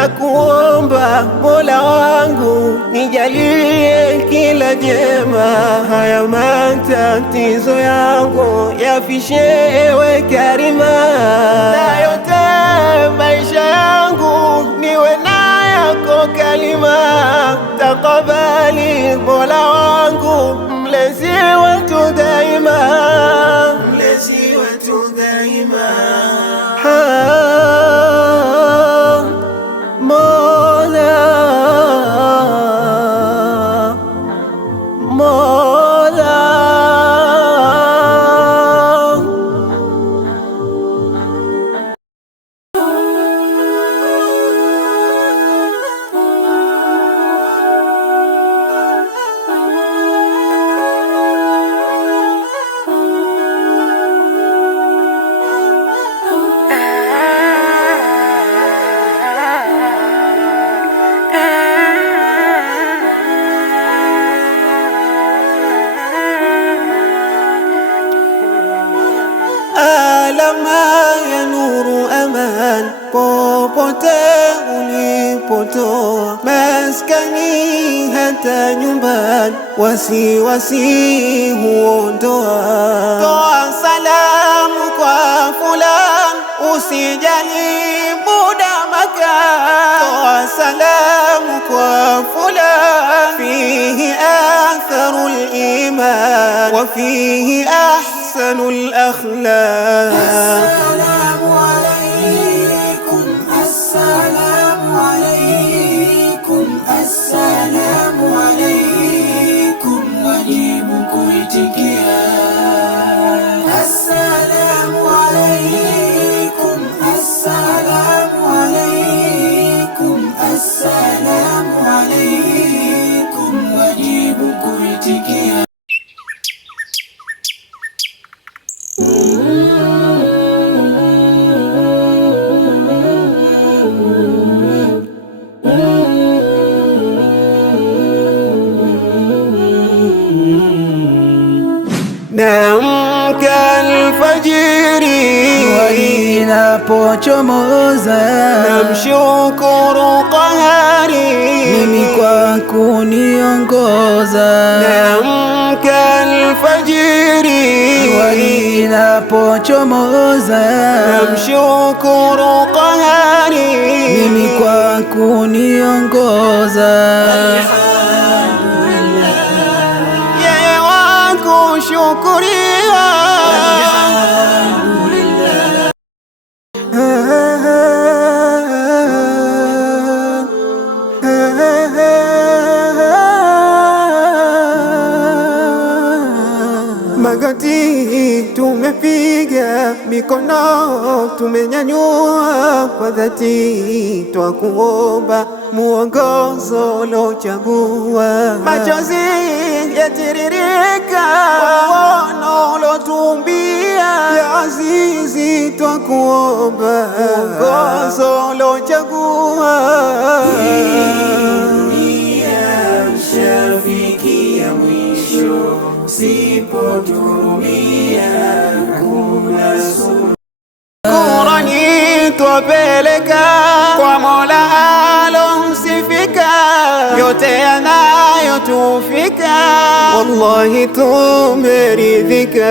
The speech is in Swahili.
na kuomba Mola wangu nijalie kila jema, haya matatizo yangu yafishe ewe Karima, na yote maisha yangu niwe na yako kalima. Takabali Mola wangu, mlezi wetu daima, mlezi wetu daima. Alama ya nuru aman, popote ulipotoa, maskani hata nyumbani, wasiwasi huondoa. Toa salamu kwa fulan, usijali muda makan. Toa salamu kwa fulan, fihi atharul iman wa fihi ahsanul akhlaq. Assalamu alaykum, assalamu alaykum, assalamu alaykum, wajibu kuitikia. Assalamu alaykum, assalamu alaykum, assalamu alaykum, wajibu kuitikia. Naamka alfajiri, jua linapochomoza, namshukuru Qahari, mimi kwa kuniongoza. Naamka alfajiri, jua linapochomoza, namshukuru Qahari, mimi kwa kuniongoza. yeye wangu shukuriwa. Magoti tumepiga, mikono tumenyanyua, kwa dhati twakuomba muongozo ulochagua. Machozi yatiririka, uono ulotumbia, ya Azizi twakuomba muongozo ulochagua. Shafikia mwisho, sipoturumia kuna sura. Kurani twapeleka kwa Mola alomsifika, yote yanayotufika wallahi tumeridhika.